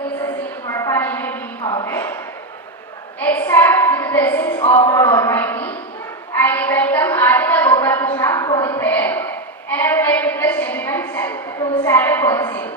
services in Harappa being founded. Let's start with the blessings of Lord Almighty. I welcome Aditya Gopal Krishna for the prayer, and I would like to request everyone to stand up for the same.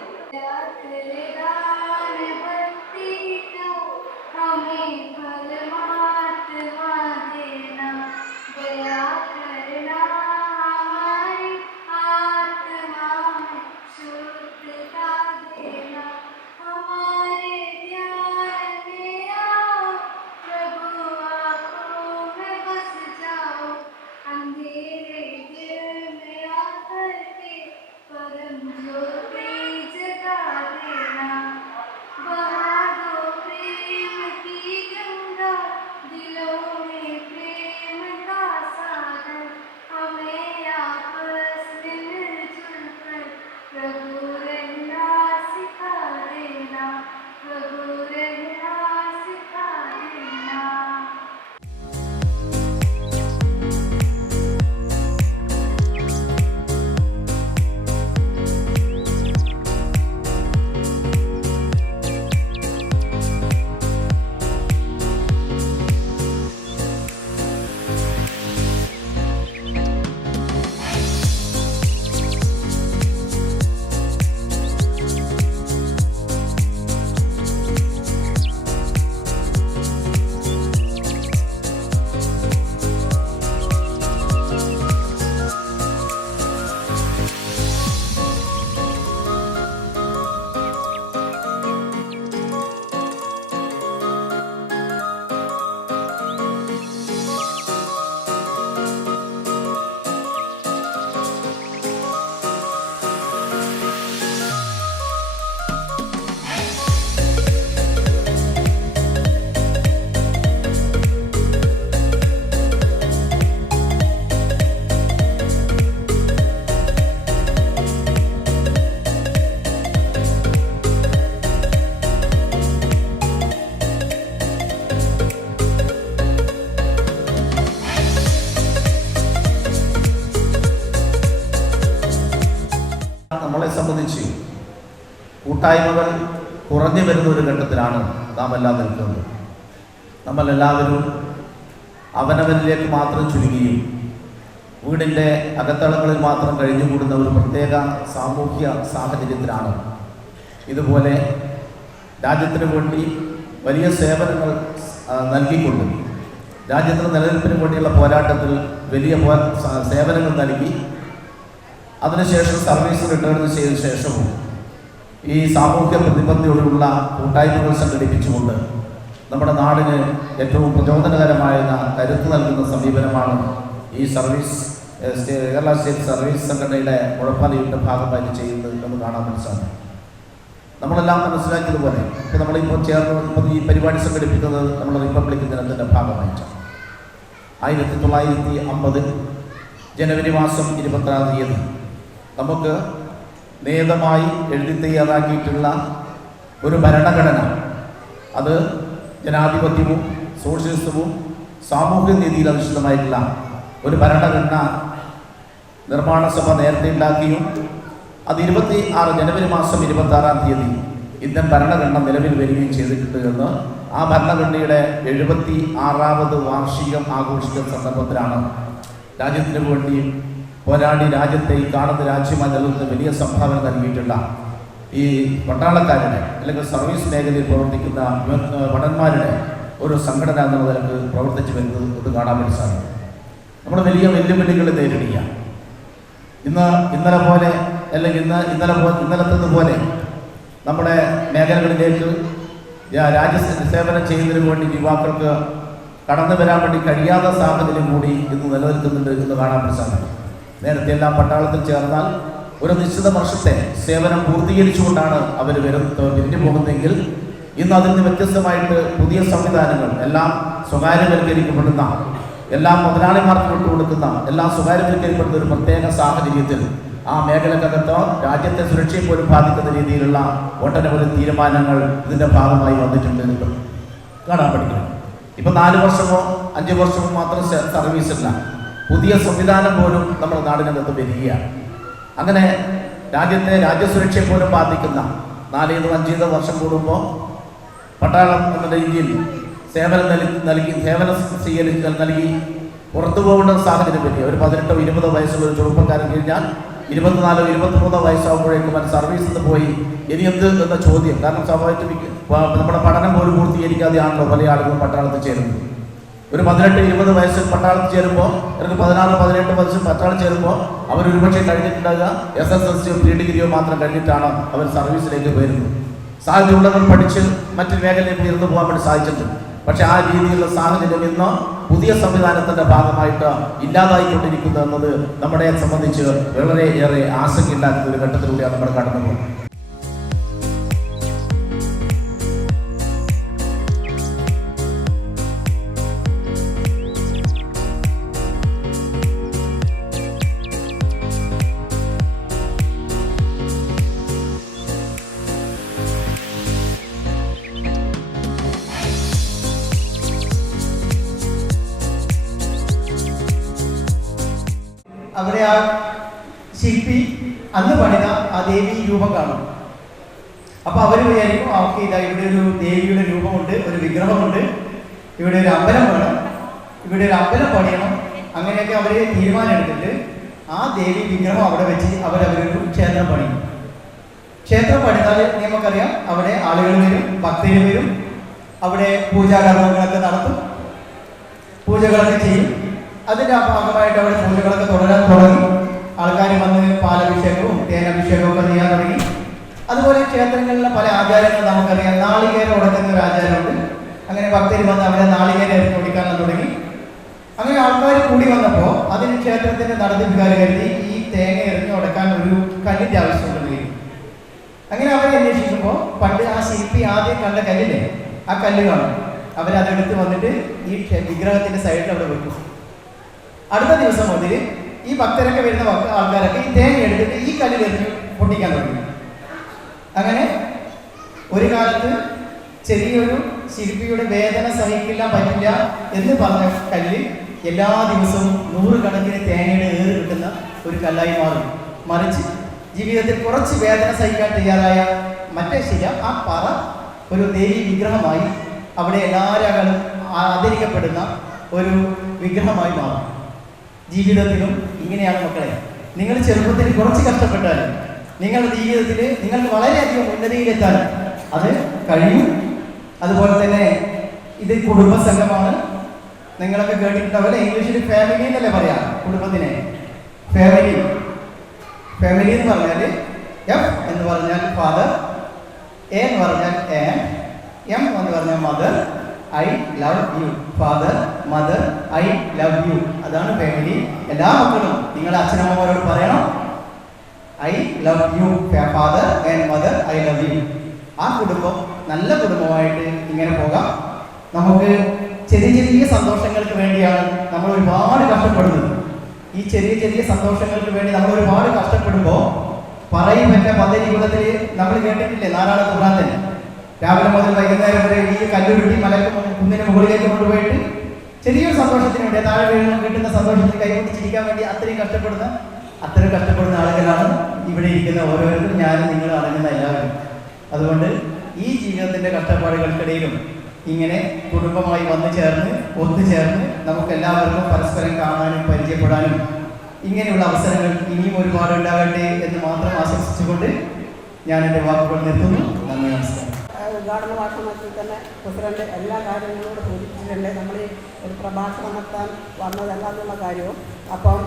നമ്മളെ സംബന്ധിച്ച് കൂട്ടായ്മകൾ കുറഞ്ഞു വരുന്ന ഒരു ഘട്ടത്തിലാണ് നാം എല്ലാം നിൽക്കുന്നത്. നമ്മളെല്ലാവരും അവനവനിലേക്ക് മാത്രം ചുരുങ്ങിയും വീടിൻ്റെ അകത്തളങ്ങളിൽ മാത്രം കഴിഞ്ഞുകൂടുന്ന ഒരു പ്രത്യേക സാമൂഹ്യ സാഹചര്യത്തിലാണ് ഇതുപോലെ രാജ്യത്തിന് വേണ്ടി വലിയ സേവനങ്ങൾ നൽകിക്കൊണ്ട് രാജ്യത്തിന് നിലനിൽപ്പിന് വേണ്ടിയുള്ള പോരാട്ടത്തിൽ വലിയ സേവനങ്ങൾ നൽകി അതിനുശേഷം സർവീസ് റിട്ടേൺ ചെയ്ത ശേഷവും ഈ സാമൂഹ്യ പ്രതിബദ്ധതയോടുള്ള കൂട്ടായ്മകൾ സംഘടിപ്പിച്ചുകൊണ്ട് നമ്മുടെ നാടിന് ഏറ്റവും പ്രചോദനകരമായ കരുത്ത് നൽകുന്ന സമീപനമാണ് ഈ സർവീസ് കേരള സ്റ്റേറ്റ് സർവീസ് സംഘടനയുടെ മുഴപ്പാലയുടെ ഭാഗമായി ചെയ്യുന്നത് എന്ന് കാണാൻ മനസ്സിലാക്കും. നമ്മളെല്ലാം മനസ്സിലാക്കിയതുപോലെ ഇപ്പോൾ നമ്മളിപ്പോൾ ചേർന്ന് ഈ പരിപാടി സംഘടിപ്പിക്കുന്നത് നമ്മുടെ റിപ്പബ്ലിക് ദിനത്തിൻ്റെ ഭാഗമായിട്ടാണ്. 1950 ജനുവരി മാസം 26-ാം തീയതി നമുക്ക് നിയതമായി എഴുതി തയ്യാറാക്കിയിട്ടുള്ള ഒരു ഭരണഘടന, അത് ജനാധിപത്യവും സോഷ്യലിസവും സാമൂഹ്യ നീതിയിൽ അധിഷ്ഠിതമായിട്ടുള്ള ഒരു ഭരണഘടന നിർമ്മാണ സഭ നേരത്തെ ഉണ്ടാക്കിയും അത് 26 ജനുവരി മാസം 26-ാം തീയതി ഇന്ത്യൻ ഭരണഘടന നിലവിൽ വരികയും ചെയ്തിട്ടുണ്ട് എന്ന് ആ ഭരണഘടനയുടെ 76ാമത് വാർഷികം ആഘോഷിക്കുന്ന സന്ദർഭത്തിലാണ് രാജ്യത്തിന് വേണ്ടി പോരാടി രാജ്യത്തെ ഈ കാണുന്ന രാജ്യമായി നിലനിർത്തുന്ന വലിയ സംഭാവന നൽകിയിട്ടുള്ള ഈ പട്ടാളക്കാരുടെ അല്ലെങ്കിൽ സർവീസ് മേഖലയിൽ പ്രവർത്തിക്കുന്ന ഭടന്മാരുടെ ഒരു സംഘടന എന്നുള്ള നിലക്ക് പ്രവർത്തിച്ചു വരുന്നത് ഇത് കാണാൻ വേണ്ടി സാധിക്കും. നമ്മൾ വലിയ വെല്ലുവിളികൾ നേരിടുക. ഇന്നലെ പോലെ അല്ലെങ്കിൽ ഇന്നലത്തതുപോലെ നമ്മുടെ മേഖലകളിലേക്ക് രാജ്യസേവനം ചെയ്യുന്നതിന് വേണ്ടി യുവാക്കൾക്ക് കടന്നു വരാൻ വേണ്ടി കഴിയാത്ത സാഹചര്യം കൂടി ഇന്ന് നിലനിൽക്കുന്നുണ്ട് എന്ന് കാണാൻ വേണ്ടി സാധിക്കും. നേരത്തെ എല്ലാം പട്ടാളത്തിൽ ചേർന്നാൽ ഒരു നിശ്ചിത വർഷത്തെ സേവനം പൂർത്തീകരിച്ചുകൊണ്ടാണ് അവർ പിരിഞ്ഞു പോകുന്നതെങ്കിൽ ഇന്ന് അതിൽ നിന്ന് വ്യത്യസ്തമായിട്ട് പുതിയ സംവിധാനങ്ങൾ, എല്ലാം സ്വകാര്യവൽക്കരിക്കപ്പെടുന്ന, എല്ലാം മുതലാളിമാർക്ക് വിട്ടുകൊടുക്കുന്ന, എല്ലാം സ്വകാര്യവൽക്കരിക്കപ്പെടുന്ന ഒരു പ്രത്യേക സാഹചര്യത്തിൽ ആ മേഖലക്കകത്ത് രാജ്യത്തെ സുരക്ഷയെ പോലും ബാധിക്കുന്ന രീതിയിലുള്ള ഒട്ടനവധി തീരുമാനങ്ങൾ ഇതിൻ്റെ ഭാഗമായി വന്നിട്ടുണ്ട് എന്ന് കാണാൻ പഠിക്കണം. ഇപ്പം 4 വർഷമോ 5 വർഷമോ മാത്രം സർവീസില്ല, പുതിയ സംവിധാനം പോലും നമ്മുടെ നാടിനകത്ത് വരികയാണ്. അങ്ങനെ രാജ്യത്തെ രാജ്യസുരക്ഷയെ പോലും ബാധിക്കുന്ന 4 5 വർഷം കൂടുമ്പോൾ പട്ടാളം എന്ന രീതിയിൽ സേവനം നൽകി പുറത്തു പോകേണ്ട സാഹചര്യം പറ്റി ഒരു 18 20 വയസ്സുള്ള ഒരു ചെറുപ്പക്കാരൻ കഴിഞ്ഞാൽ 24 23 വയസ്സാകുമ്പോഴേക്കും അവൻ സർവീസിൽ നിന്ന് പോയി ഇനി എന്ത് എന്ന ചോദ്യം. കാരണം സ്വാഭാവികമായിട്ട് നമ്മുടെ പഠനം പോലും പൂർത്തീകരിക്കാതെയാണല്ലോ പല ആളുകളും പട്ടാളത്തിൽ ചേരുന്നത്. ഒരു 18 20 വയസ്സിൽ പട്ടാളത്തിൽ ചേരുമ്പോൾ എനിക്ക് 16 18 വയസ്സിൽ പട്ടാളം ചേരുമ്പോൾ അവർ ഒരുപക്ഷെ കഴിഞ്ഞിട്ടുണ്ടാകുക SSLCയോ പ്രീ ഡിഗ്രിയോ മാത്രം കഴിഞ്ഞിട്ടാണ് അവർ സർവീസിലേക്ക് വരുന്നത്. സാധ്യതയുള്ളവർ പഠിച്ച് മറ്റൊരു മേഖലയിലേക്ക് ഉയർന്നു പോകാൻ വേണ്ടി സാധിച്ചിട്ടുണ്ട്. പക്ഷെ ആ രീതിയിലുള്ള സാഹചര്യം ഇന്ന് പുതിയ സംവിധാനത്തിന്റെ ഭാഗമായിട്ട് ഇല്ലാതായിക്കൊണ്ടിരിക്കുന്നു എന്നത് നമ്മളെ സംബന്ധിച്ച് വളരെയേറെ ആശങ്കയുണ്ടാക്കുന്ന ഒരു ഘട്ടത്തിലൂടെയാണ് നമ്മൾ കടന്നു പോകുന്നത്. അവിടെ ആ ശില്പി അന്ന് പണിത ആ ദേവി രൂപം കാണും. അപ്പൊ അവർ വിചാരിക്കും അവർക്ക് ഇതാ ഇവിടെ ഒരു ദേവിയുടെ രൂപമുണ്ട്, ഒരു വിഗ്രഹമുണ്ട്, ഇവിടെ ഒരു അമ്പലം വേണം, ഇവിടെ ഒരു അമ്പലം പണിയണം. അങ്ങനെയൊക്കെ അവർ തീരുമാനം എടുത്തിട്ട് ആ ദേവി വിഗ്രഹം അവിടെ വെച്ച് അവരൊരു ക്ഷേത്രം പണിയും. ക്ഷേത്രം പണിതാൽ നമുക്കറിയാം അവിടെ ആളുകൾ വരും, ഭക്തർ വരും, അവിടെ പൂജാകർമ്മങ്ങളൊക്കെ നടത്തും, പൂജകളൊക്കെ ചെയ്യും. അതിൻ്റെ ഭാഗമായിട്ട് അവിടെ പൂജകളൊക്കെ തുടരാൻ തുടങ്ങി. ആൾക്കാർ വന്ന് പാലഭിഷേകവും തേനഭിഷേകവും ഒക്കെ ചെയ്യാൻ തുടങ്ങി. അതുപോലെ ക്ഷേത്രങ്ങളിലെ പല ആചാരങ്ങളും നമുക്കറിയാം. നാളികേരം ഉടക്കുന്ന ഒരു ആചാരമുണ്ട്. അങ്ങനെ ഭക്തർ വന്ന് അവിടെ നാളികേരം എറിഞ്ഞ് ഓടിക്കാൻ തുടങ്ങി. അങ്ങനെ ആൾക്കാർ കൂടി വന്നപ്പോൾ അതിന് ക്ഷേത്രത്തിൻ്റെ നടത്തിപ്പുകാർ കരുതി ഈ തേങ്ങ എറിഞ്ഞ് ഉടക്കാൻ ഒരു കല്ലിൻ്റെ ആവശ്യമുണ്ടെന്ന്. അങ്ങനെ അവരെ അന്വേഷിക്കുമ്പോൾ പണ്ട് ആ ശില്പി ആദ്യം കണ്ട കല്ലില്ലേ, ആ കല്ല് കാണും. അവരതെടുത്ത് വന്നിട്ട് ഈ വിഗ്രഹത്തിൻ്റെ സൈഡിൽ അവിടെ വെക്കും. അടുത്ത ദിവസം മുതൽ ഈ ഭക്തരൊക്കെ വരുന്ന ആൾക്കാരൊക്കെ ഈ തേങ്ങ എടുത്തിട്ട് ഈ കല്ലിൽ എറിഞ്ഞ് പൊട്ടിക്കാൻ തുടങ്ങി. അങ്ങനെ ഒരു കാലത്ത് ചെറിയൊരു ശില്പിയുടെ വേദന സഹിക്കില്ല പറ്റില്ല എന്ന് പറഞ്ഞ കല്ല് എല്ലാ ദിവസവും 100 കണക്കിന് തേങ്ങയുടെ ഏറ് കിട്ടുന്ന ഒരു കല്ലായി മാറും. മറിച്ച് ജീവിതത്തിൽ കുറച്ച് വേദന സഹിക്കാൻ തയ്യാറായ മറ്റേ ശില, ആ പറ ഒരു ദേവി വിഗ്രഹമായി അവിടെ എല്ലാവരും ആദരിക്കപ്പെടുന്ന ഒരു വിഗ്രഹമായി മാറും. ജീവിതത്തിലും ഇങ്ങനെയാണ് മക്കളെ. നിങ്ങൾ ചെറുപ്പത്തിൽ കുറച്ച് കഷ്ടപ്പെട്ടാലും നിങ്ങളുടെ ജീവിതത്തിൽ നിങ്ങൾക്ക് വളരെയധികം ഉന്നതിയിലെത്താൻ അത് കഴിയും. അതുപോലെ തന്നെ ഇത് കുടുംബ സംഘമാണ്. നിങ്ങളൊക്കെ കേട്ടിട്ടുണ്ടാവില്ല, ഇംഗ്ലീഷിൽ ഫാമിലി എന്നല്ലേ പറയാം കുടുംബത്തിനെ. ഫാമിലി എന്ന് പറഞ്ഞാൽ എഫ് എന്ന് പറഞ്ഞാൽ ഫാദർ, എ എന്ന് പറഞ്ഞാൽ ആൻഡ്, എം എന്ന് പറഞ്ഞാൽ mother, I love you. Father, mother, I love you. അതാണ് ഫാമിലി. എല്ലാ മക്കളും നിങ്ങളുടെ അച്ഛനമ്മമാരോട് പറയണം, I love you father and mother, I love you. ആ കുടുംബം നല്ല കുടുംബമായിട്ട് ഇങ്ങനെ പോകാം. നമുക്ക് ചെറിയ ചെറിയ സന്തോഷങ്ങൾക്ക് വേണ്ടിയാണ് നമ്മൾ ഒരുപാട് കഷ്ടപ്പെടുന്നത്. ഈ ചെറിയ ചെറിയ സന്തോഷങ്ങൾക്ക് വേണ്ടി നമ്മൾ ഒരുപാട് കഷ്ടപ്പെടുമ്പോൾ പറയും പറ്റ പദ്ധതി യുഗത്തിൽ നമ്മൾ കേട്ടിട്ടില്ലേ നാരായണ ഖുർആൻ തന്നെ. രാവിലെ മുതൽ വൈകുന്നേരം വരെ ഈ കല്ലുരുട്ടി മലക്ക് കുന്നിന് മുകളിലേക്ക് കൊണ്ടുപോയിട്ട് ചെറിയൊരു സന്തോഷത്തിന് വേണ്ടി, താഴെ വീഴുന്ന കിട്ടുന്ന സന്തോഷത്തിന് കൈകൊണ്ടിച്ചിരിക്കാൻ വേണ്ടി അത്രയും കഷ്ടപ്പെടുന്ന ആളുകളാണ് ഇവിടെ ഇരിക്കുന്ന ഓരോരുത്തരും, ഞാനും നിങ്ങൾ അടങ്ങുന്ന എല്ലാവരും. അതുകൊണ്ട് ഈ ജീവിതത്തിൻ്റെ കഷ്ടപ്പാടുകൾക്കിടയിലും ഇങ്ങനെ കുടുംബമായി ഒത്തുചേർന്ന് നമുക്കെല്ലാവർക്കും പരസ്പരം കാണാനും പരിചയപ്പെടാനും ഇങ്ങനെയുള്ള അവസരങ്ങൾ ഇനിയും ഒരുപാട് ഉണ്ടാകട്ടെ എന്ന് മാത്രം ആശംസിച്ചുകൊണ്ട് ഞാൻ എൻ്റെ വാക്കുകൾ നിർത്തുന്നു. നന്ദി, നമസ്കാരം. ഉദ്ഘാടന ഭാഷണത്തിൽ തന്നെ പ്രസിഡന്റ് എല്ലാ കാര്യങ്ങളോട് സൂചിപ്പിച്ചിട്ടുണ്ട്. നമ്മൾ ഒരു പ്രഭാഷണം നടത്താൻ വന്നതല്ല എന്നുള്ള കാര്യവും. അപ്പം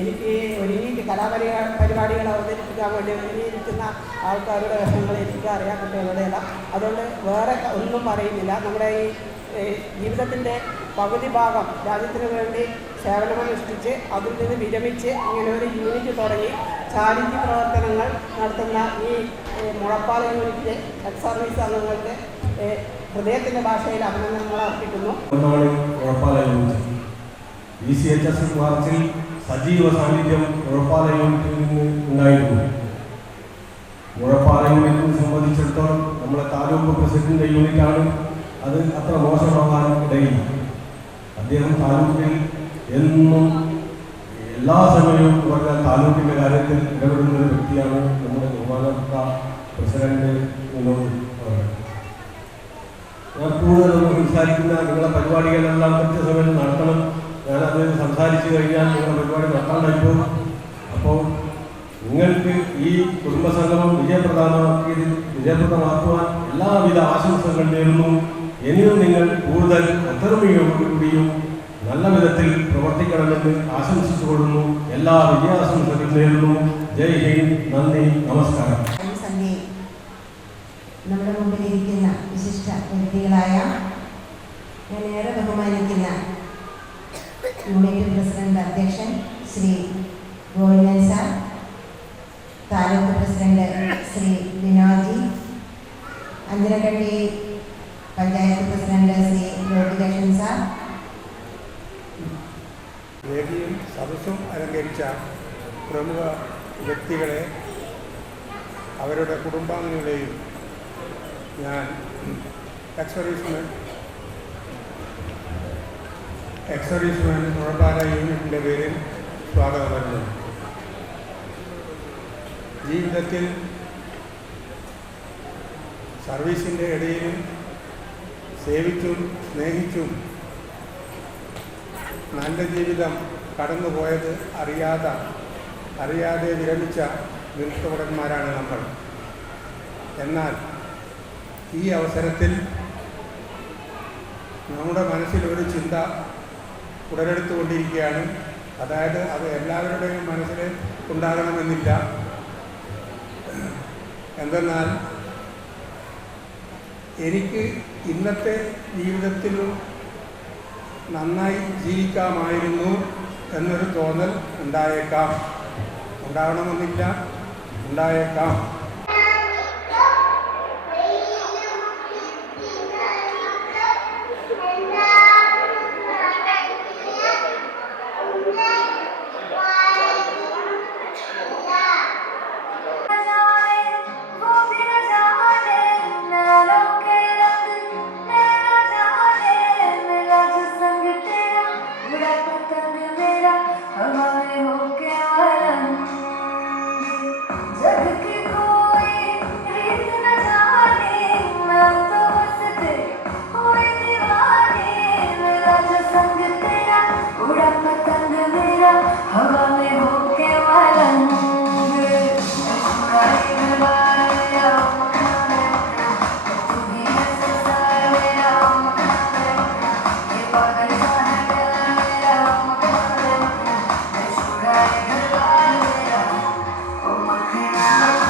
എനിക്ക് ഒരുങ്ങി കലാപരിപാടികൾ അവതരിപ്പിക്കാൻ വേണ്ടി ഒരുങ്ങിയിരിക്കുന്ന ആൾക്കാരുടെ വിഷയങ്ങൾ എനിക്ക് അറിയാൻ കുട്ടികളുടെയല്ല. അതുകൊണ്ട് വേറെ ഒന്നും പറയുന്നില്ല. നമ്മുടെ ഈ ജീവിതത്തിൻ്റെ പകുതി ഭാഗം രാജ്യത്തിന് വേണ്ടി സേവനമനുഷ്ഠിച്ച് അതിൽ നിന്ന് വിരമിച്ച് ഇങ്ങനെ ഒരു യൂണിറ്റ് തുടങ്ങി ചാരിറ്റി പ്രവർത്തനങ്ങൾ നടത്തുന്ന ഈ മുഴപ്പാല യൂണിറ്റിലെ എക്സ് സർവീസ് അംഗങ്ങൾക്ക് ഹൃദയത്തിൻ്റെ ഭാഷയിൽ അഭിനന്ദനങ്ങൾ അർപ്പിക്കുന്നു. മാർച്ചിൽ സജീവ സാന്നിധ്യം മുഴപ്പാല യൂണിറ്റിൽ നിന്ന് ഉണ്ടായിരുന്നു. മുഴപ്പാല യൂണിറ്റിനെ സംബന്ധിച്ചിടത്തോളം നമ്മുടെ താലൂക്ക് പ്രസിഡന്റിൻ്റെ യൂണിറ്റാണ്. അത് അത്ര മോശമാകാൻ ഇടയില്ല. അദ്ദേഹം താലൂക്കിൽ എന്നും എല്ലാ സമയവും പറഞ്ഞാൽ താലൂക്കിൻ്റെ കാര്യത്തിൽ ഇടപെടുന്ന ഒരു വ്യക്തിയാണ് നമ്മുടെ ബഹുമാനപ്പെട്ട പ്രസിഡന്റ് സംസാരിക്കുന്ന നിങ്ങളെ പരിപാടികളെല്ലാം കൃത്യസമയത്ത് നടത്തണം. ഞാനത് സംസാരിച്ചു കഴിഞ്ഞാൽ നിങ്ങളുടെ പരിപാടി നടത്താണ്ടായിപ്പോൾ. അപ്പോൾ നിങ്ങൾക്ക് ഈ കുടുംബസംഗമം വിജയപ്രദമാക്കുവാൻ എല്ലാവിധ ആശംസകൾ നേരുന്നു. ഇനിയും നിങ്ങൾ കൂടുതൽ ഒത്തൊരുമയോടുകൂടിയും നല്ല വിധത്തിൽ പ്രവർത്തിക്കണമെന്ന് ആശംസിച്ചുകൊള്ളുന്നു. എല്ലാ വിജയാശംസകളും നേരുന്നു. ജയ് ഹിന്ദ്. നന്ദി, നമസ്കാരം. നമ്മുടെ മുമ്പിലിരിക്കുന്ന വിശിഷ്ട വ്യക്തികളായ ഞാൻ ഏറെ ബഹുമാനിക്കുന്ന യൂണിറ്റ് പ്രസിഡന്റ് അധ്യക്ഷൻ Shri Govindan sir, taluk president Shri Vinoji, Ancharakandy panchayat president Shri ലോകിലക്ഷൻ സാർ, വേദിയും സദസ്സും അലങ്കരിച്ച പ്രമുഖ വ്യക്തികളെ, അവരുടെ കുടുംബാംഗങ്ങളെയും ഞാൻ എക്സർവീസ്മെൻ മുഴപ്പാല യൂണിറ്റിൻ്റെ പേരിൽ സ്വാഗതം പറഞ്ഞു. ജീവിതത്തിൽ സർവീസിൻ്റെ ഇടയിൽ സേവിച്ചും സ്നേഹിച്ചും നല്ല ജീവിതം കടന്നുപോയത് അറിയാതെ വിരമിച്ച നിൽക്കമുടന്മാരാണ് നമ്മൾ. എന്നാൽ ഈ അവസരത്തിൽ നമ്മുടെ മനസ്സിൽ ഒരു ചിന്ത ഉടലെടുത്തുകൊണ്ടിരിക്കുകയാണ്. അതായത് അത് എല്ലാവരുടെയും മനസ്സിൽ ഉണ്ടാകണമെന്നില്ല. എന്തെന്നാൽ എനിക്ക് ഇന്നത്തെ ജീവിതത്തിലും നന്നായി ജീവിക്കാമായിരുന്നു എന്നൊരു തോന്നൽ ഉണ്ടായേക്കാം. ഉണ്ടാകണമെന്നില്ല, ഉണ്ടായേക്കാം. Oh, my God.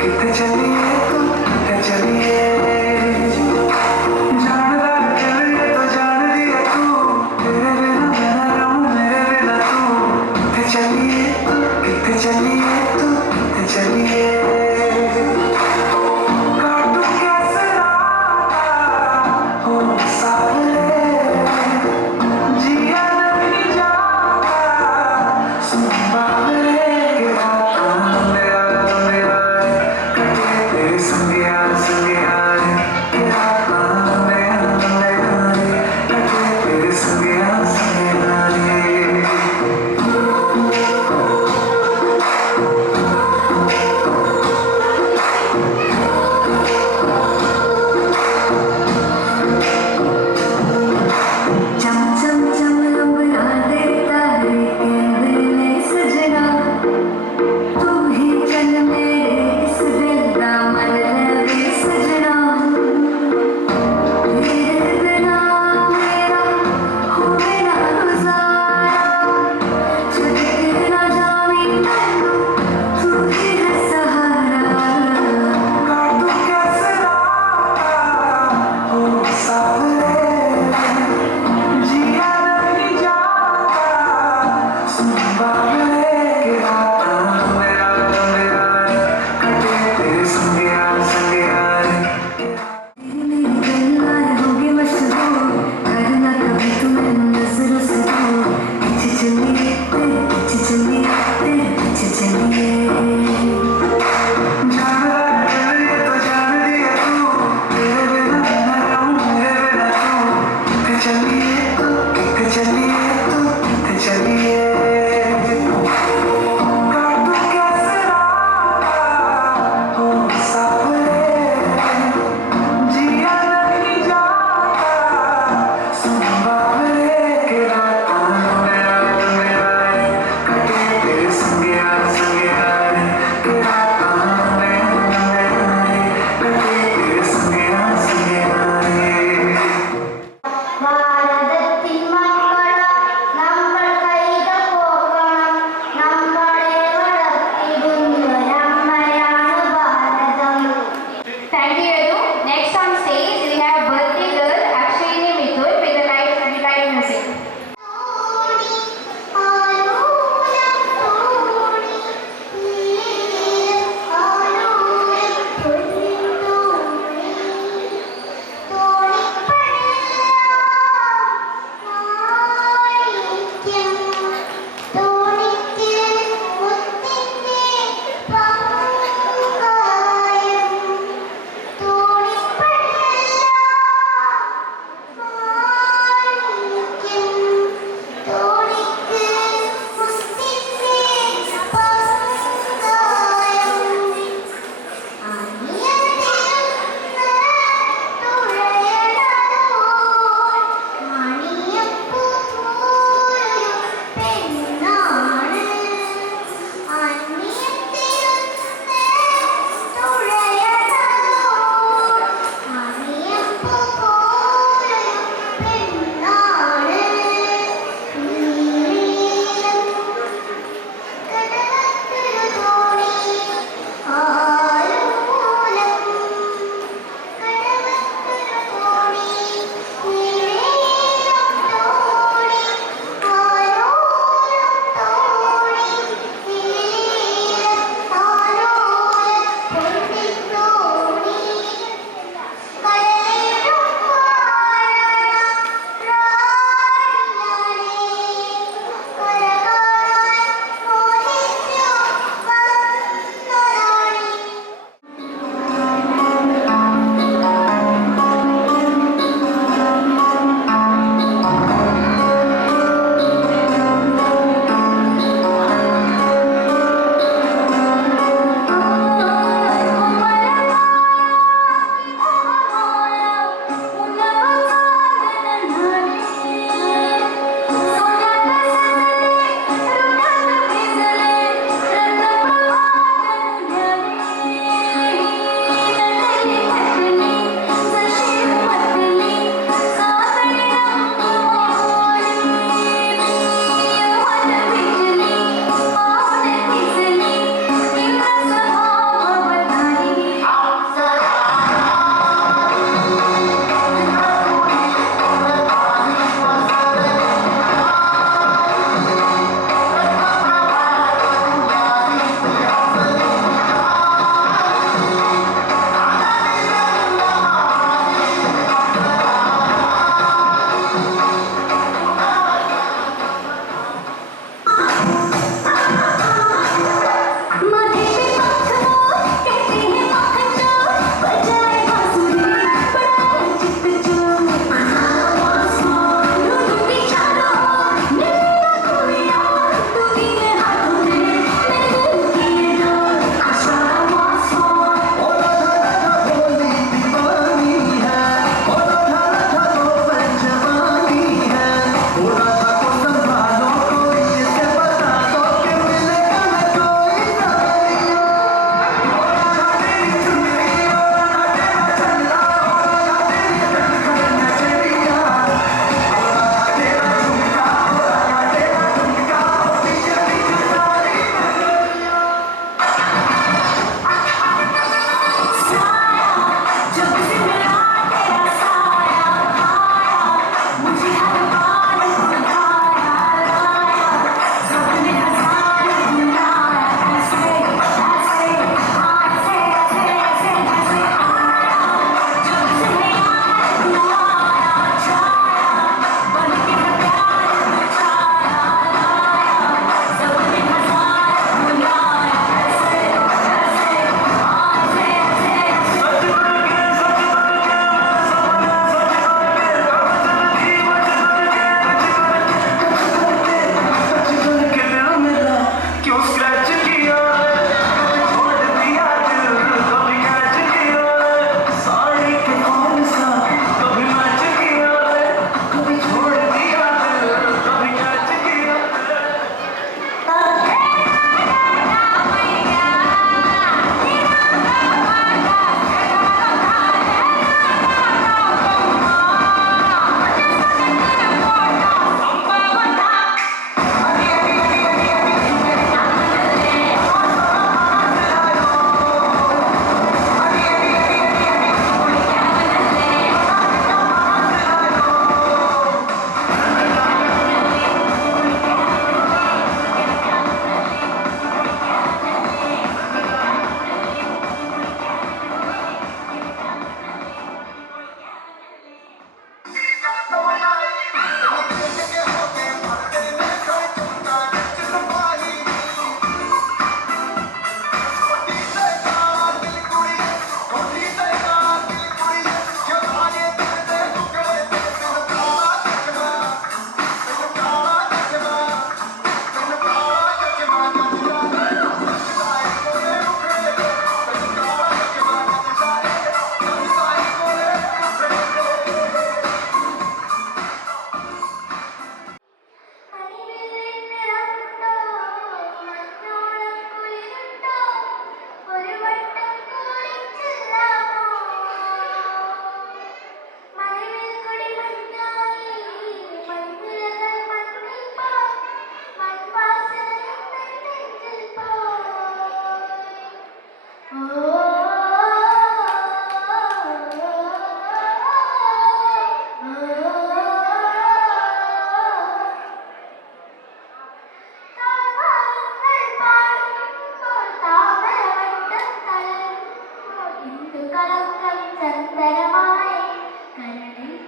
कितने चलिए तू कितने चलिए जानदा चलिए तो जान दिया तू तेरे बिना मैं ना रहूं मेरे बिना तू कितने चलिए तू कितने चलिए तू कितने चलिए काटू कैसे राता हो सारे जिया नहीं जाता सुन बाबरे के रात मेरा कटे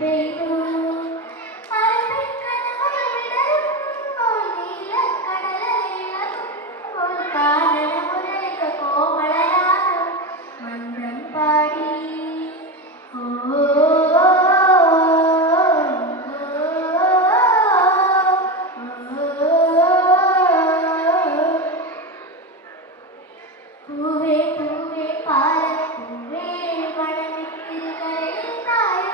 പെയ്തു അറബിക്കടലുകൾ വിടരുമ്പോൾ നീലക്കടലിളകുമ്പോൾ കാനനമുരളിക കോമളരാഗം മന്ത്രം പാടി ഓ പൂവേ പൂവേ പാലപ്പൂവേ മണമിത്തിൽ കരയിൽ താഴെ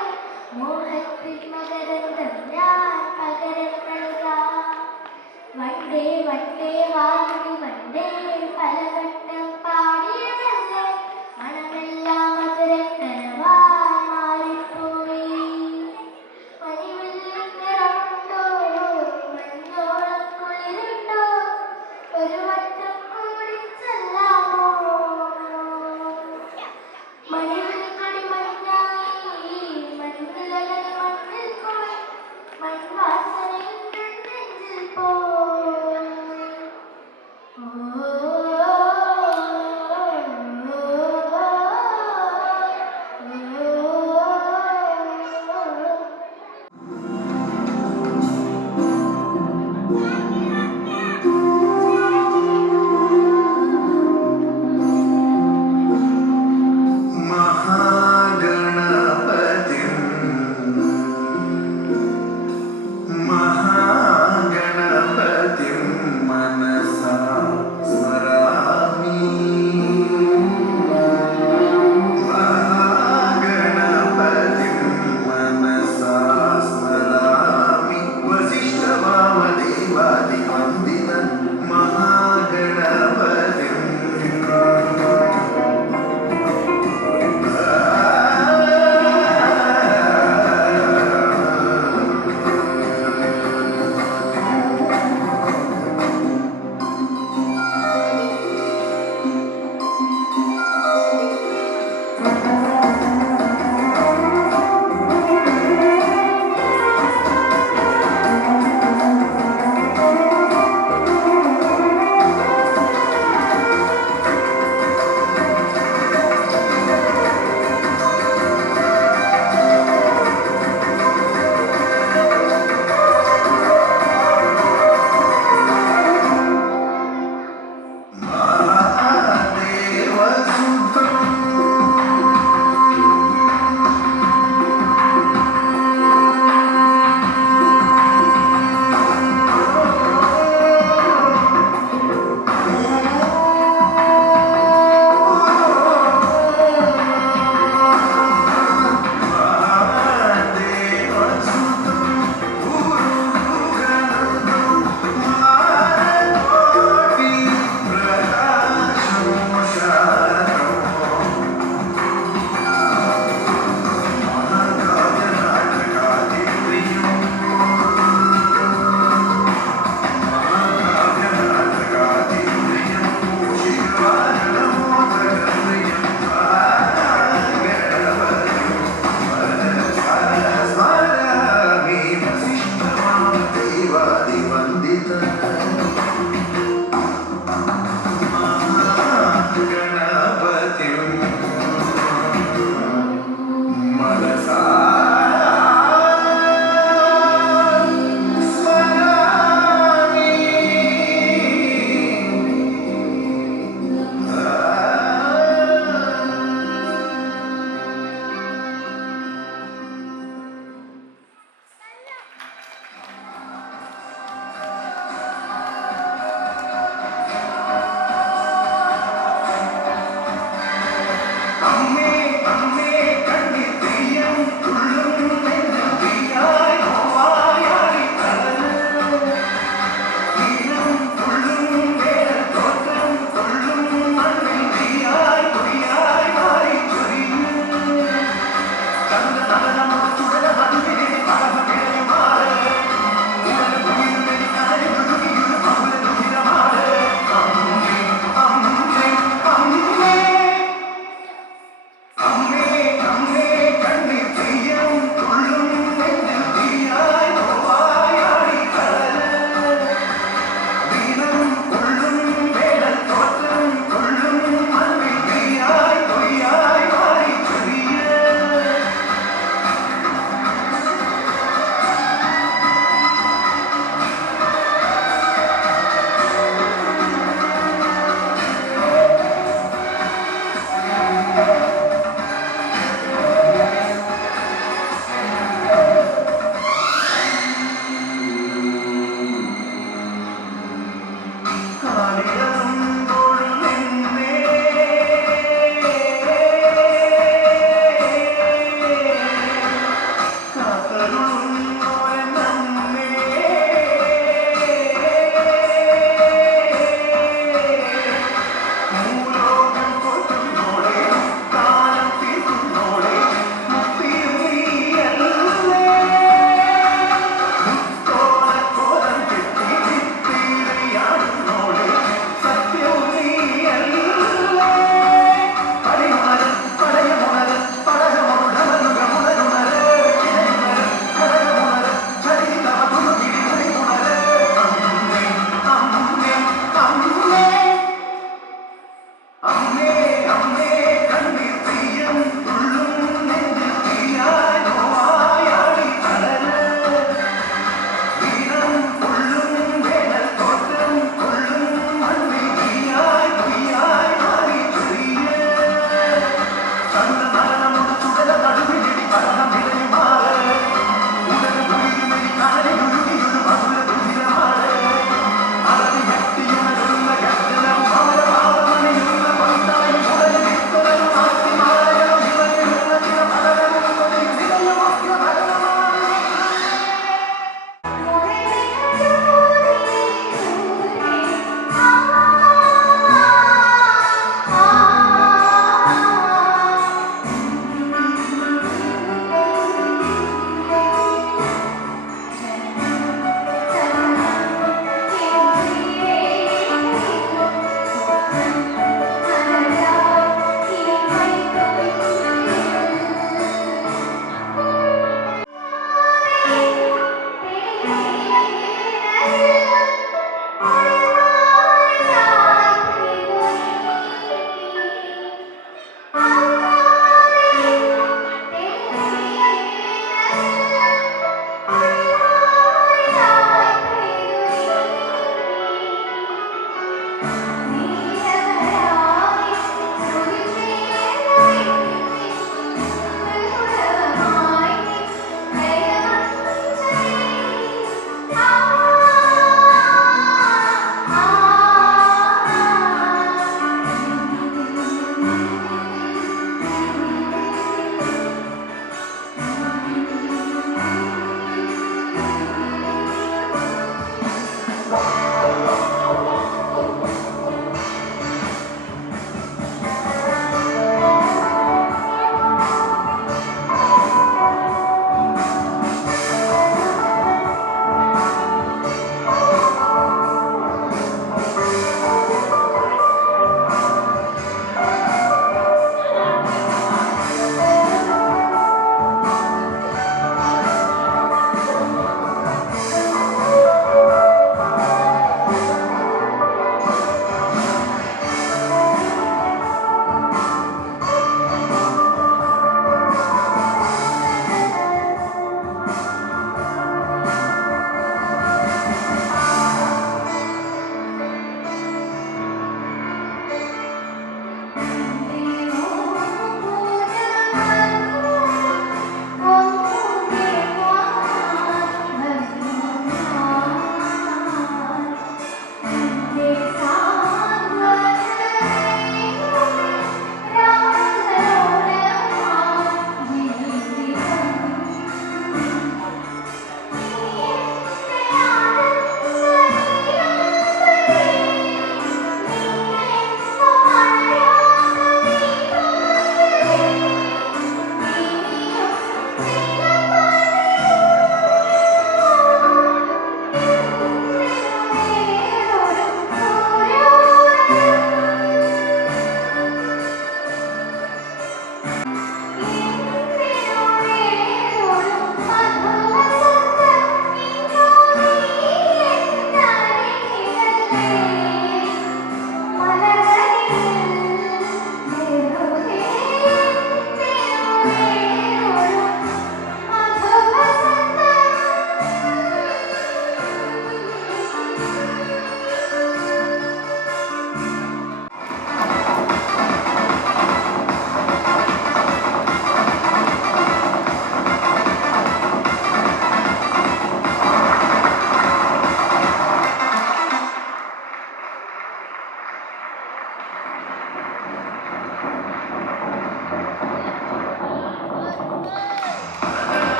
മോഹത്തിൽ മകരന്തം ഞാൻ പകരം നൽകാം വണ്ടേ വണ്ടേ വാങ്ങി വണ്ടേ പലവട്ടം പാടിയതല്ലേ മണമെല്ലാം മധുരം കനവായി മാറിപ്പോയി മണിവില്ലിൻ നിറമുണ്ടോ മഞ്ഞോളം കുളിരുണ്ടോ ഒരു വട്ടം കൂടി ചെല്ലാമോ മണിവിൽ കൊടി മഞ്ഞായി മഞ്ഞിലകൾ മണ്ണിൽ പോയി മൺവാസനയിൽ നെഞ്ചിൽ പോയി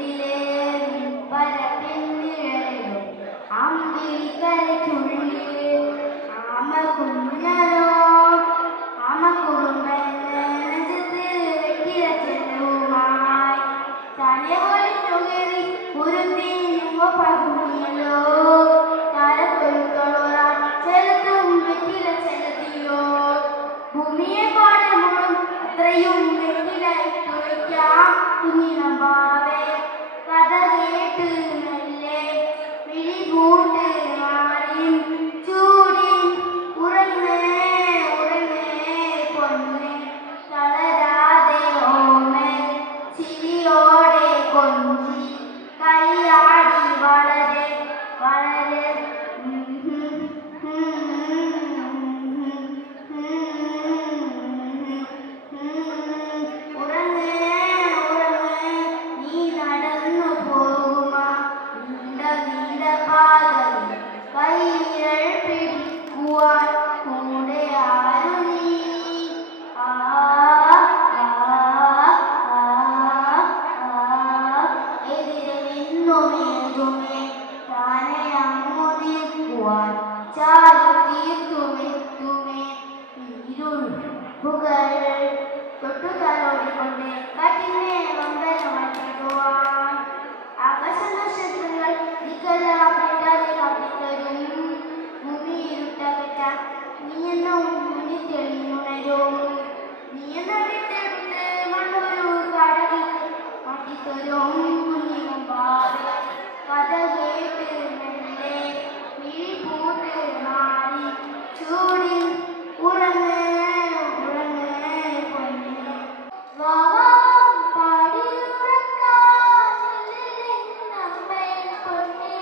ഉയരത്തിലെ പരപ്പിൻ നിഴലിലും അമ്പിളിക്കരയ്ക്കുള്ളിൽ ആമ കുഞ്ഞനോ ആമ കുറുമ്പൻ നെഞ്ചത്ത് വെട്ടിയ ചെല്ലുമായി തലയൊലിഞ്ഞു കയറി ഉരുത്തിങ്ങോ പകുതിയല്ലോ തലത്തൊഴുത്തോളാൻ ചെലുത്തും വെട്ടില ചെലുത്തിയോ ഭൂമിയെ പാടമുളും അത്രയും വെട്ടിലായിട്ടു വയ്ക്കാം കുഞ്ഞിനമ്പാവേ കഥ കേട്ട് മെല്ലെ വിഴിപൂട്ട് മാറി ചൂടി ഉറങ്ങേ ഉറങ്ങേ പൊന്നെ തളരാതെ ഓമേ ചിരിയോടെ കൊഞ്ചി കളിയാടി വളരെ വളരെ ഉറങ്ങേ ഉറങ്ങേ നീ നടന്നു പോകുമാ നീണ്ട നീണ്ട പാതയിൽ കൈകൾ പിടിക്കുവാൻ കൂടെ ആരു നീ ആ എതിരെ നിന്നുമേതുമേ താനെ അങ്ങു നിൽക്കുവാൻ ചാരു തീർത്തുമെത്തുമേ ഇരുൾപ്പുകൾ തൊട്ടുതലോടിക്കൊണ്ട് കാറ്റിനെ വമ്പനമാറ്റിടുവാൻ ആകാശ നക്ഷത്രങ്ങൾ ദിക്കെല്ലാം തെറ്റാതെ കാട്ടിത്തരും ഭൂമി ഇരുട്ടകറ്റാൻ നീയെന്നും മുന്നിൽ തെളിഞ്ഞുണരും നീയെന്നും വിട്ടെടുത്ത് മണ്ണൊരു കടലിൽ കാട്ടിത്തരും കുഞ്ഞിനും പാതെ കഥ കേട്ട് മെല്ലെ വിഴിപൂട്ട് മാറി ചൂടി ഉറങ്ങേ ഉറങ്ങേ പൊന്നെ വാവാം പാടിയുറക്കാനില്ലേ നമ്മയിൽ പൊന്നെ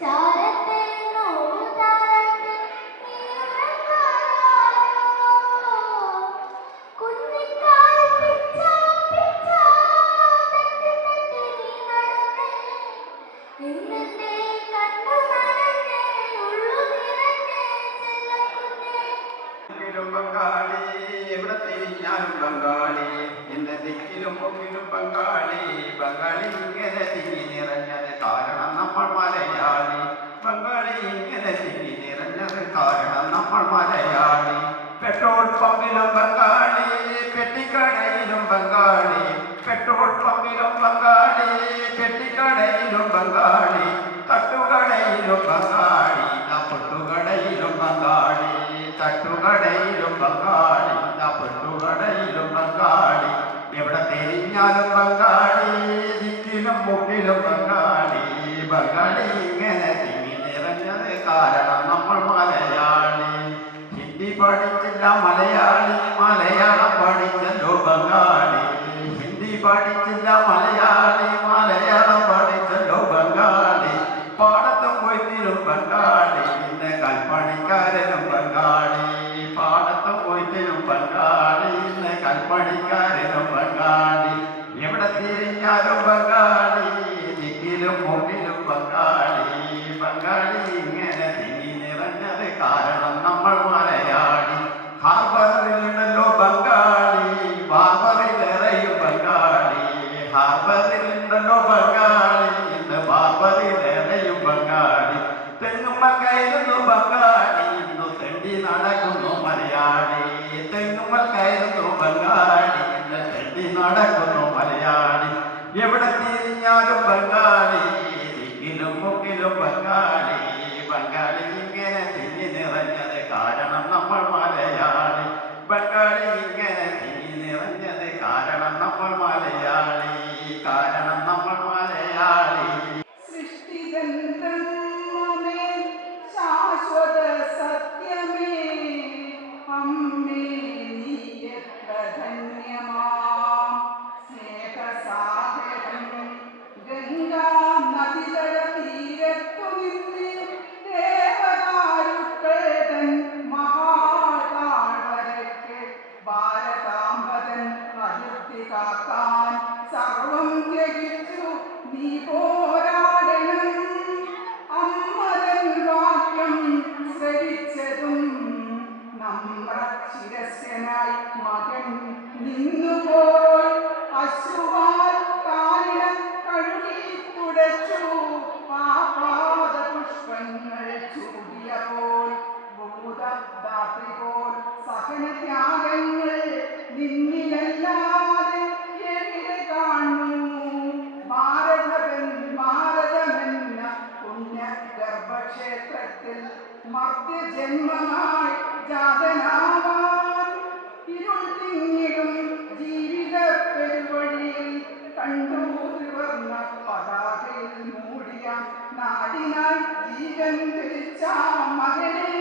ചാരത്തെ നോടു താരത്ത് നീ ഉറങ്ങാനോ കുഞ്ഞിക്കാൽ പിച്ച പിച്ച തട്ടി തട്ടി നീ നടന്നേ ഇന്നത്തെ കണ്ണു നനഞ്ഞേ ഉള്ളു നിറഞ്ഞേ ചെല്ലക്കുഞ്ഞേ ും ബംഗാളി എവിടെ തിരിഞ്ഞാലും ബംഗാളി എന്റെ ദിക്കിലും പൊക്കിലും ബംഗാളി ബംഗാളി ഇങ്ങനെ തിങ്ങി നിറഞ്ഞത് കാരണം നമ്മൾ മലയാളി ബംഗാളി ഇങ്ങനെ തിങ്ങി നിറഞ്ഞത് കാരണം നമ്മൾ മലയാളി പെട്രോൾ പമ്പിലും ബംഗാളി പെട്ടിക്കടയിലും ബംഗാളി പെട്രോൾ പമ്പിലും ബംഗാളി പെട്ടിക്കടയിലും ബംഗാളി തട്ടുകടയിലും ബംഗാളി പൊട്ടുകടയിലും ബംഗാളി തട്ടുകടയിലും ബംഗാളി പെട്ടുകടയിലും ബംഗാളി എവിടെ തിരിഞ്ഞാലും ബംഗാളി ദിക്കിലും മുക്കിലും ബംഗാളി ബംഗാളി ഇങ്ങനെ തിങ്ങി നിറഞ്ഞത് കാരണം നമ്മൾ മലയാളി ഹിന്ദി പഠിച്ചില്ല മലയാളി മലയാളം പഠിച്ചല്ലോ ബംഗാളി ഹിന്ദി പഠിച്ചില്ല മലയാളി മലയാളം പഠിച്ചല്ലോ ബംഗാളി പാടത്തും കൊയ്ത്തിലും ബംഗാളി ഇന്ന് കൽപ്പണിക്കാരനും ബംഗാളി പാടത്തും കൊയ്ത്തിലും ബംഗാളി ഇന്ന് കൽപ്പണിക്കാരനും ബംഗാളി എവിടെ തിരിഞ്ഞാലും ബംഗാളി ദിക്കിലും മുക്കിലും ബംഗാളി ബംഗാളി ഇങ്ങനെ തിങ്ങി നിറഞ്ഞത് കാരണം നമ്മൾ മലയാളി ഹാർബറിലുണ്ടല്ലോ ബംഗാളി ബാർബറിലേറെയും ബംഗാളി ഹാർബറിലുണ്ടല്ലോ ബംഗാളി ഇന്ന് ബാർബറിലേറെയും ബംഗാളി തെങ്ങുമ്മക്കയറുന്നു ബംഗാളി ഇന്നു തെണ്ടി നടക്കുന്നു മലയാളി തെങ്ങുമ്മക്കയറുന്നു ബംഗാളി ഇന്ന് തെണ്ടി നടക്കുന്നു മലയാളി എവിടെ തിരിഞ്ഞാലും ബംഗാളി ദിക്കിലും മുക്കിലും ബംഗാളി ബംഗാളി ഇങ്ങനെ തിങ്ങി നിറഞ്ഞത് കാരണം നമ്മൾ മലയാളി ബംഗാളി ഇങ്ങനെ തിങ്ങി നിറഞ്ഞത് കാരണം നമ്മൾ മലയാളി കാരണം നമ്മൾ മലയാളി സൃഷ്ടിതന്ത്രമേ ശാശ്വത സത്യമേ അമ്മേ നീ എത്ര ധന്യമാം സ്നേഹസാഗരം ഗംഗാ നദിതട തീരത്തു നിന്ന് ദേവദാരുക്കൾ തൻ മഹാതാഴ്വരയ്ക്ക് ഭാരതാംബതൻ അതിർത്തി കാക്കാൻ സർവം ത്യജിച്ചു നീ പോരാടണം അമ്മതൻ വാക്യം ശ്രവിച്ചതും നമ്രശിരസ്യനായി മകൻ നിന്നുപോയി അശ്രുവാൽ കാലിടം ജന്മമായി ജാതനാവാൻ ഇരുൾ തിങ്ങിടും ജീവിത പെരുവഴിയിൽ കണ്ടു ത്രിവർണ്ണ പതാകയിൽ മൂടിയ നാടിനായി ജീവൻ തിരിച്ച മകനെ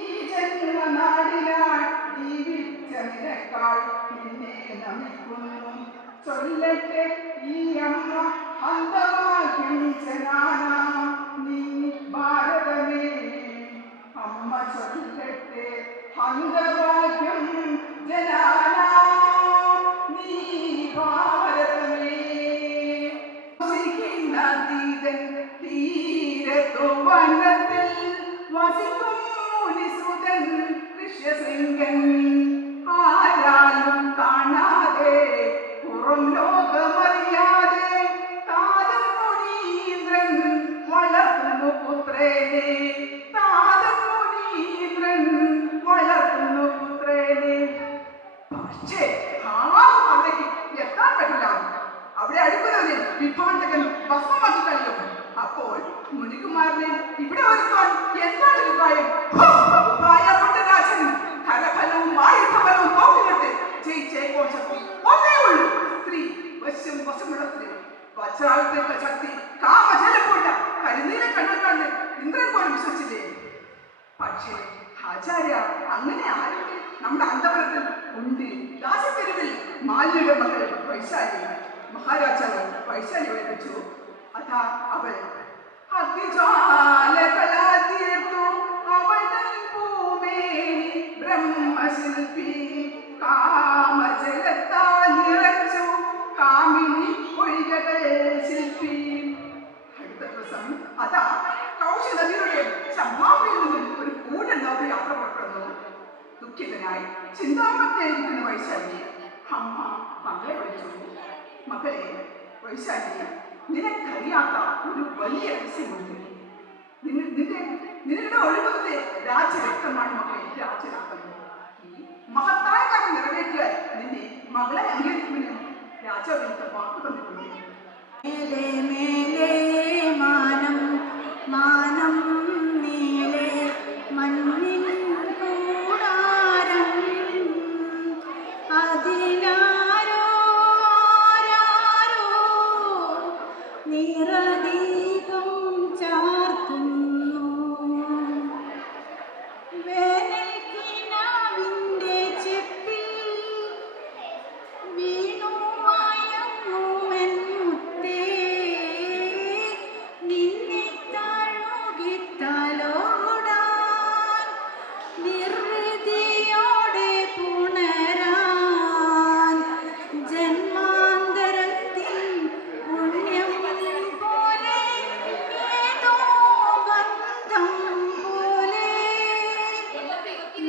ഈ ജന്മനാടിനായി ജീവിച്ച നിനക്കാൾ നിന്നെ നമിക്കുന്നു ചൊല്ലട്ടെ ഈ അമ്മ അന്തവാക്യം ജനാന നീ ഭാരതമേ അമ്മ ചൊല്ലട്ടെ അന്തവാക്യം ജനാന നീ ഭാരതമേ തീരത്തു വനത്തിൽ വസിക്കും മുനിസുതൻ ഋഷ്യശൃംഗൻ ആരാലും കാണാതെ പുറം ലോകമറിയാതെ താതൻ മുനീന്ദ്രൻ വളർത്തുന്നു പുത്രനെ താതൻ മുനീന്ദ്രൻ വളർത്തുന്നു പുത്രനെ. പക്ഷേ അവിടേക്ക് എത്താൻ പറ്റില്ല. അവിടെ അടുക്കുന്നവരെ വിഭാണ്ടകൻ ഭസ്മമാക്കി കഴിയും. അപ്പോൾ മുനികുമാരനെ ഇവിടെ വരുത്താൻ എന്താണ് ഉപായം? കലഫലവും ആയുധഫലവും നോക്കിയിട്ട് ജയിച്ചേക്കോ ശക്തി ഒന്നേ ഉള്ളൂ. സ്ത്രീ വശമുള്ള സ്ത്രീ വജ്രായുധ ശക്തി കാമജലപ്പുണ്ട കരിനീല കണ്ണുകാരന് ഇന്ദ്രൻ പോലും വിശ്വസിച്ചില്ലേ? പക്ഷേ ആചാര്യ അങ്ങനെ ആരും നമ്മുടെ അന്തപുരത്തിൽ ഉണ്ട്. ദാസത്തെരുവിൽ മാലിയുടെ മകൾ വൈശാലി മഹാരാജാവ് വൈശാലിയെ വെച്ചു. അതാ അവൾ അഗ്നിജ്വാലകളാതീർത്തു അവൾ ഭൂമേനി ബ്രഹ്മശില്പി കാമജലത്താൽ നിറച്ചു കാമിനി പൊയ്കകൾ ശില്പി. അടുത്ത ദിവസം അതാ കൗശ നദിയുടെ ചമ്പാവയിൽ നിന്നും ഒരു കൂടൻ നദി യാത്ര പുറപ്പെടുന്നു. ദുഃഖിതനായി ചിന്താമത്തായിരിക്കുന്ന വൈശാലി അമ്മ മകളെ വിളിച്ചു. മകളെ വൈശാലി, നിനക്കറിയാത്ത ഒരു വലിയ രഹസ്യമുണ്ട്. നിങ്ങളുടെ ഒഴുകുന്നത് രാജരക്തമാണ് മകളെ, രാജരക്തം. ഈ മഹത്തായ കാര്യം നിറവേറ്റിയാൽ നിന്നെ മകളെ അംഗീകരിക്കുമെന്ന് രാജാവിന്റെ വാക്ക് തന്നിട്ടുണ്ട്. മേലേ മേലേ മാനം മാനം നീലേ മഞ്ഞിൻ കൂടാരം അതിലാരോ ആരാരോ നിറദീപം ചാർത്തുന്നു. വേനൽക്കിനാവിൻ്റെ ചെപ്പിൽ വീണു മയങ്ങുമെൻ മുത്തേ നിന്നെ തഴുകിത്തലോടാൻ നിർവൃതിയോടെ പുണരാൻ ജന്മാന്തരത്തിൽ പുണ്യം പോലെ ഏതോ ബന്ധം പോലെ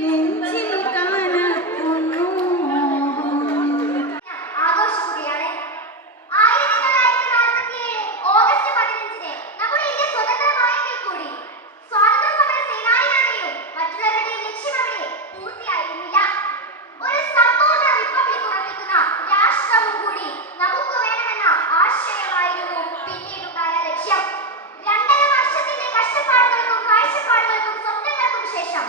നെഞ്ചിൽ കനക്കുന്നു. ആഘോഷിക്കുകയാണ്. 1947 ഓഗസ്റ്റ് 15 നമ്മുടെ ഇന്ത്യ സ്വതന്ത്രമായെങ്കിൽ കൂടി സ്വാതന്ത്ര്യ സമര സേനാനികളുടെയും മറ്റുള്ളവരുടെയും ലക്ഷ്യം അവിടെ പൂർത്തിയായിരുന്നില്ല. ഒരു സമ്പൂർണ്ണ റിപ്പബ്ലിക് ഉറപ്പിക്കുന്ന രാഷ്ട്രവും കൂടി നമുക്ക് വേണമെന്ന ആശയമായിരുന്നു പിന്നീടുണ്ടായ ലക്ഷ്യം. 2.5 വർഷത്തിന്റെ കഷ്ടപ്പാടുകൾക്കും കാഴ്ചപ്പാടുകൾക്കും സ്വപ്നങ്ങൾക്കും ശേഷം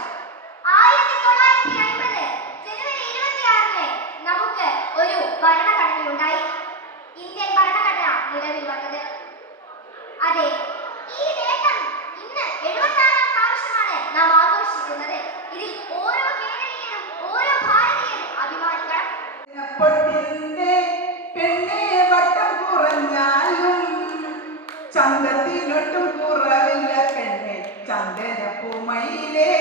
1950 ജനുവരി 26 നമുക്ക് ഒരു ഭരണഘടനയുണ്ടായി. ഇന്ത്യൻ ഭരണഘടന നിലവിൽ വന്നത്. അതെ, ഈ നേട്ടം ഇന്ന് 76ാം പ്രാവശ്യമാണ് നാം ആഘോഷിക്കുന്നത്. ഇതിൽ ഓരോ കേരളീയനും ഓരോ ഭാരതീയനും അഭിമാനിക്കണം. പൊട്ടിന്റെ പെണ്ണെ വട്ടം കുറഞ്ഞാലും ചന്തത്തിനൊട്ടും കുറവില്ല പെണ്ണെ ചന്ദനപ്പൂമയിലേ.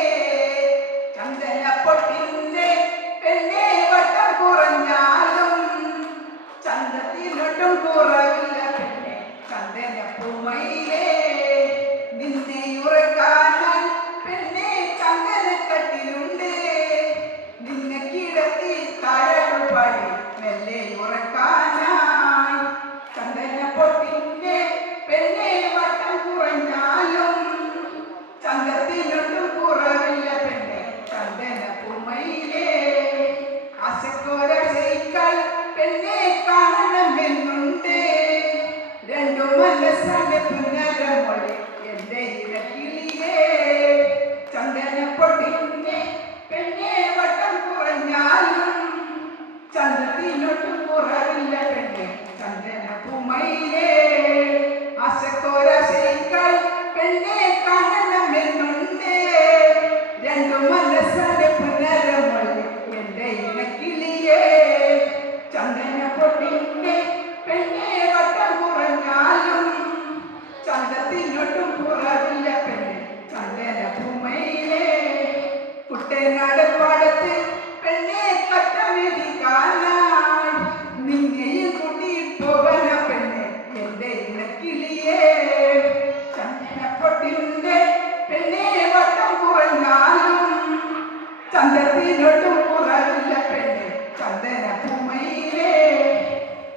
ചന്ദനപ്പൊട്ടിന്റെ പെണ്ണെ വട്ടം കുറഞ്ഞാലും ചന്തത്തിനൊട്ടും കുറവില്ല പെണ്ണെ ചന്ദനപ്പൂമയിലേ. നിന്നെ ഉറക്കാനായി പെണ്ണെ ചന്ദനക്കട്ടിലുണ്ട്. നിന്നെ കിടത്തി താഴെപ്പാടി മെല്ലെ ഉറക്കാനായി. ചന്ദനപ്പൊട്ടിന്റെ പെണ്ണെ വട്ടം കുറഞ്ഞാലും ചന്തത്തിനൊട്ടും കുറവില്ല പെണ്ണെ ചന്ദനപ്പൂമയിലേ. ആശക്കോര ചെയ്ക്കാൽ പെണ്ണെ കാണണമെന്നുണ്ട്. ചന്ദ്രത്തിനൊട്ടും കുറവില്ല പെണ്ണെ ചന്ദന പൂമയിലേ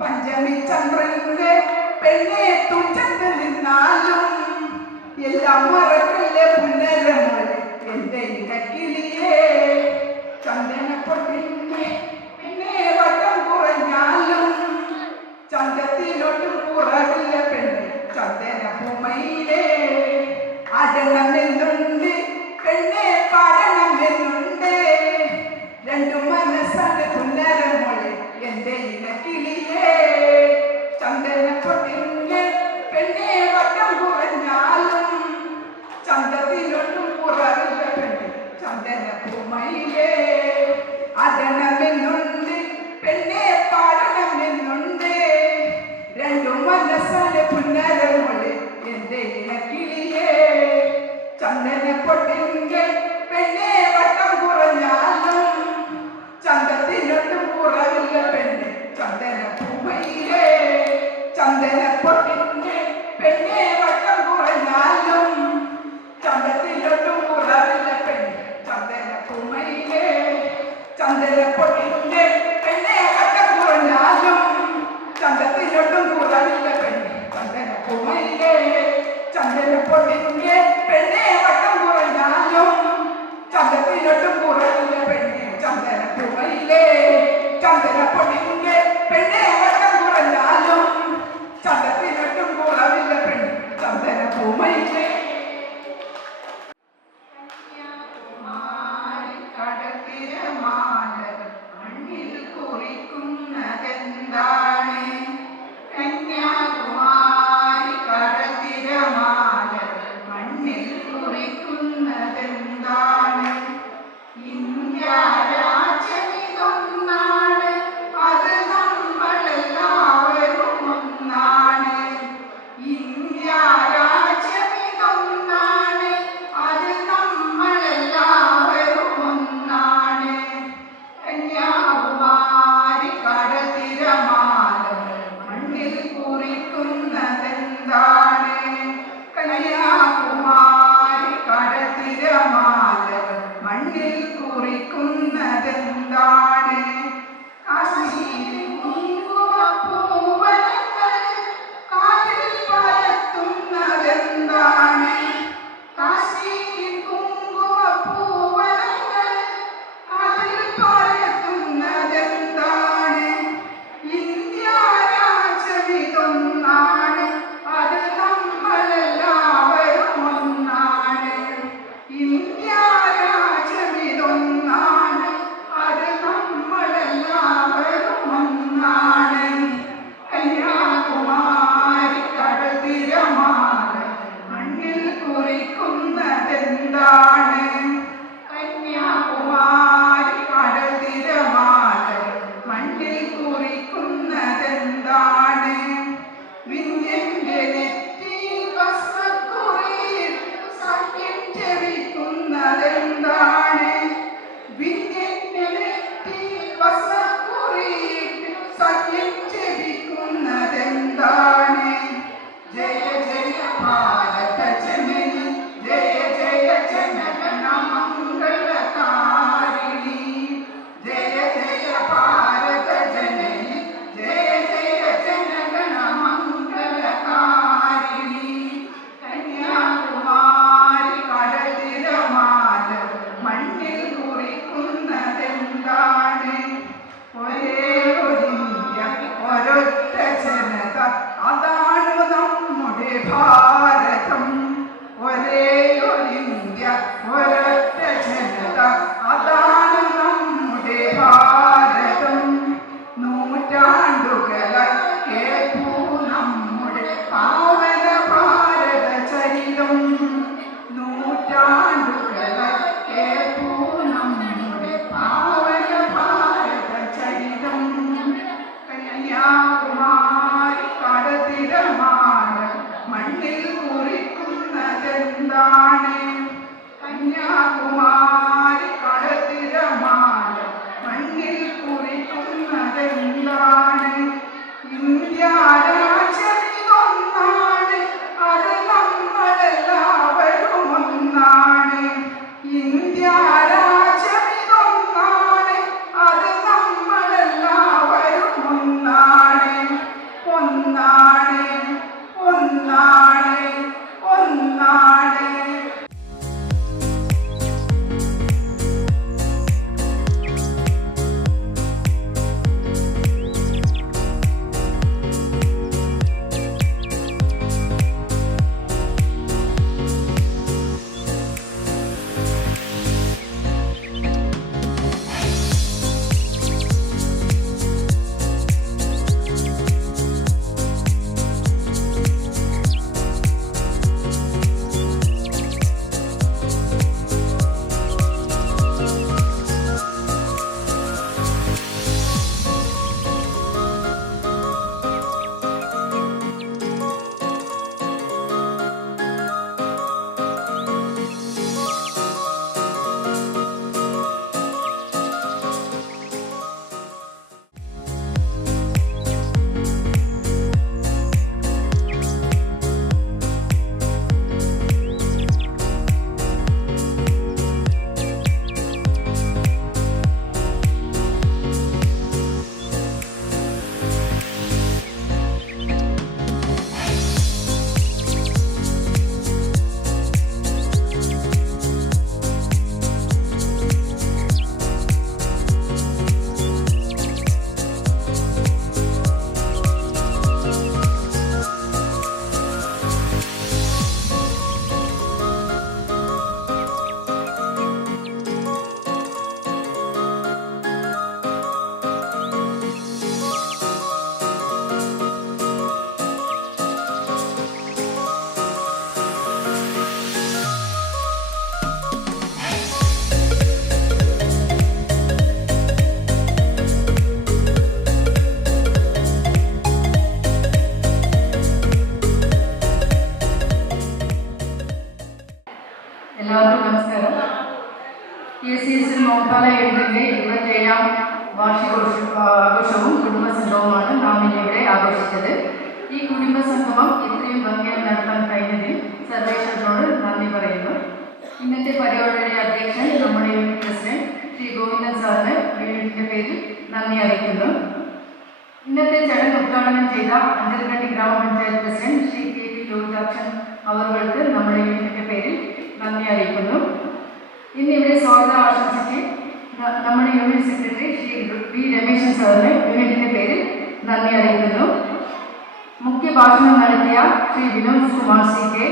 പഞ്ചമി ചന്ദ്രന്റെ പെണ്ണെ തുഞ്ചത്ത് നിന്നാലും എല്ലാം മറക്കല്ലേ പുനരമോളെ എന്റെ ഇടക്കിളിയേ ചന്ദന പൊട്ടിന്റെ പെണ്ണെ വട്ടം കുറഞ്ഞാലും ചന്തത്തിനൊട്ടും കുറവില്ല പെണ്ണെ ചന്ദന പൂമയിലേ ആടണമെന്നുണ്ട് പെണ്ണെ പാടണമെന്നുണ്ട് രണ്ടു മനസ്സാണ് പുനരമോളെ എന്റെ ഇടക്കിളിയേ ചന്ദന പൊട്ടിന്റെ പെണ്ണെ വട്ടം കുറഞ്ഞാലും ചന്തത്തിനൊട്ടും കുറവില്ല പെണ്ണെ ചന്ദന പൂമയിലേ ആടണമെന്നുണ്ട് പെണ്ണെ പാടണമെന്നുണ്ട് രണ്ടു മനസ്സാണ് പുനരമോളെ എന്റെ ഇണക്കിളിയേ ചന്ദന പൊട്ടിന്റെ പെണ്ണെ വട്ടം കുറഞ്ഞാലും ചന്തത്തിനൊട്ടും കുറവില്ല പെണ്ണെ ചന്ദന പൂമയിലേ ചന്ദന പൊട്ടിന്റെ പെണ്ണെ വട്ടം കുറഞ്ഞാലും ചന്തത്തിനൊട്ടും കുറവില്ല പെണ്ണെ ചന്ദന പൂമയിലേ ചന്ദന പൊട്ടിന്റെ പെണ്ണെ വട്ടം കുറഞ്ഞാലും ചന്തത്തിനൊട്ടും കുറവില്ല പെണ്ണെ ചന്ദന പൂമയിലേ ചന്ദന പൊട്ടിന്റെ പെണ്ണെ വട്ടം കുറഞ്ഞാലും ചന്തത്തിനൊട്ടും കുറവില്ല പെണ്ണെ ചന്ദന പൂമയിലേ ചന്ദന പൊട്ടിന്റെ പെണ്ണെ വട്ടം കുറഞ്ഞാലും ചന്തത്തിനൊട്ടും കുറവില്ല പെണ്ണെ ചന്ദന പൂമയിലേ കടത്തിരമാലകൾ മണ്ണിൽ കുറിക്കുന്നതെന്താണ് കന്യാകുമാരി കടത്തിരമാലകൾ മണ്ണിൽ കുറിക്കുന്നതെന്താണ് ഇന്ത്യ രാജ്യമിതൊന്നാണ് അത് നമ്മളെല്ലാവരും ഒന്നാണ് ഇന്ത്യ രാജ്യമിതൊന്നാണ് അത് നമ്മളെല്ലാവരും ഒന്നാണ് കന്യാകുമാരി കടത്തിരമാലകൾ മണ്ണിൽ കുറിക്കുന്നതെന്താണ് കന്യാകുമാരി കടത്തിരമാലകൾ മണ്ണിൽ കുറിക്കുന്നതെന്താണ് കാശ്മീരിൽ കുങ്കുമപ്പൂവനങ്ങൾ കാറ്റിൽ പറത്തുന്നതെന്താണ് കാശ്മീരിൽ കുങ്കുമപ്പൂവനങ്ങൾ കാറ്റിൽ പറത്തുന്നതെന്താണ് ഇന്ത്യ രാജ്യമിതൊന്നാണ് അത് നമ്മളെല്ലാവരും ഒന്നാണ് ഇന്ത്യ രാജ്യമിതൊന്നാണ് അത് നമ്മളെല്ലാവരും ഒന്നാണ് കന്യാകുമാരി കടത്തിരമാലകൾ മണ്ണിൽ കുറിക്കുന്നതെന്താണ് കന്യാകുമാരി കടത്തിരമാലകൾ മണ്ണിൽ കുറിക്കുന്നതെന്താണ് വിന്ധ്യന്റെ നെറ്റിയിൽ വസ്ത്രക്കുറിയിട്ട് സഖ്യം ജപിക്കുന്നതെന്താണ് വിന്ധ്യന്റെ നെറ്റിയിൽ വസ്ത്രക്കുറിയിട്ട് സഖ്യം ജപിക്കുന്നതെന്താണ് ജയ ജയ ഭാരത ജനനി ജയ ജയ ജനഗണ മംഗളകാരിണി ജയ ജയ ഭാരത ജനനി ജയ ജയ ജനഗണ മംഗളകാരിണി കന്യാകുമാരി കടത്തിരമാലകൾ മണ്ണിൽ കുറിക്കുന്നതെന്താണ് ഒരേ ഒരു ഇന്ത്യ ഒരൊറ്റ ജനത അതാണ് നമ്മുടെ ഭാരതം ഒരേ ഒരു ഇന്ത്യ ഒരൊറ്റ ജനത അതാണ് നമ്മുടെ ഭാരതം നൂറ്റാണ്ടുകളായി കേൾക്കൂ നമ്മുടെ പാവന ഭാരത ചരിതം നൂറ്റാണ്ടുകളായി കേൾക്കൂ നമ്മുടെ പാവന ഭാരത ചരിതം കന്യാകുമാരി കടത്തിരമാലകൾ മണ്ണിൽ കുറിക്കുന്നതെന്താണ് കന്യാകുമാരി കടത്തിരമാലകൾ മണ്ണിൽ കുറിക്കുന്നതെന്താണ് ഇന്ത്യ രാജ്യമിതൊന്നാണ് അത് നമ്മളെല്ലാവരും ഒന്നാണ് ഇന്ത്യ രാജ്യമിതൊന്നാണ് സംഗമം ഇത്രയും ഭംഗിയായി നടത്താൻ കഴിഞ്ഞതിൽ സർവേശ്വരനോട് നന്ദി പറയുന്നു. ഇന്നത്തെ പരിപാടിയുടെ അധ്യക്ഷൻ നമ്മുടെ യൂണിറ്റ് പ്രസിഡന്റ് ശ്രീ ഗോവിന്ദൻ സാറിന് യൂണിറ്റിന്റെ പേരിൽ നന്ദി അറിയിക്കുന്നു. ഇന്നത്തെ ചടങ്ങ് ഉദ്ഘാടനം ചെയ്ത അഞ്ചരക്കണ്ടി ഗ്രാമപഞ്ചായത്ത് president Shri K P Lohithakshan അവർക്ക് നമ്മുടെ യൂണിറ്റിന്റെ പേരിൽ നന്ദി അറിയിക്കുന്നു. ഇന്നിവിടെ സ്വാഗതം ആശംസിച്ച് നമ്മുടെ unit secretary Shri P Rameshan സാറിന് യൂണിറ്റിന്റെ പേരിൽ നന്ദി അറിയിക്കുന്നു. മുഖ്യ ഭാഷണം നടത്തിയ ശ്രീ വിനോദ് കുമാർ സി കെ